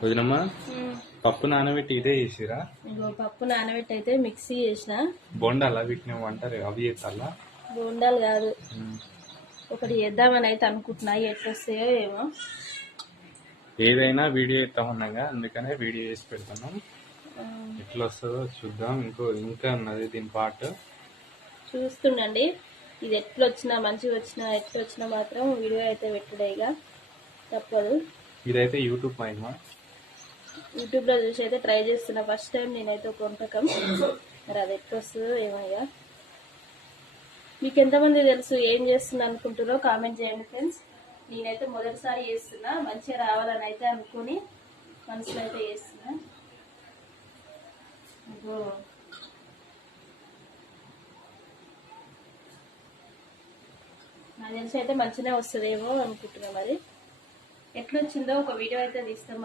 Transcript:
వదినమ్మా పప్పు నానబెట్టి ఇదే చేసిరా? పప్పు నానబెట్టి అయితే మిక్సీ చేసిన. బోండాలా వీటిని అంటారు, అవి చేస్తారా? బోండాలు కాదు, ఒకటి చేద్దామని అయితే అనుకుంటున్నా, ఎట్లొస్తాయో ఏమో. ఏదైనా వీడియో ఎత్తామన్నాగా, అందుకనే వీడియో చేసి పెడుతున్నాం. ఎట్లా వస్తుందో చూద్దాం. ఇంకా ఉన్నది దీని పార్ట్. చూస్తుండండి, ఇది ఎట్లొచ్చినా మంచిగా వచ్చినా ఎట్లొచ్చినా మాత్రం వీడియో అయితే పెట్టుడేగా తప్పదు. ఇదైతే యూట్యూబ్ మహిమ. యూట్యూబ్లో చూసి అయితే ట్రై చేస్తున్నా ఫస్ట్ టైం నేనైతే ఒక వంటకం. మరి అది ఎట్లొస్తుందో ఏమయ్యా. మీకు ఎంతమంది తెలుసు ఏం చేస్తున్నా అనుకుంటారో కామెంట్ చేయండి ఫ్రెండ్స్. నేనైతే మొదటిసారి చేస్తున్నా, మంచిగా రావాలని అయితే అనుకుని మనసులో అయితే చేస్తున్నా. నాకు తెలిసి అయితే మంచిగానే వస్తుందేమో అనుకుంటున్నా. మరి ఎట్లొచ్చిందో ఒక వీడియో అయితే తీస్తాం.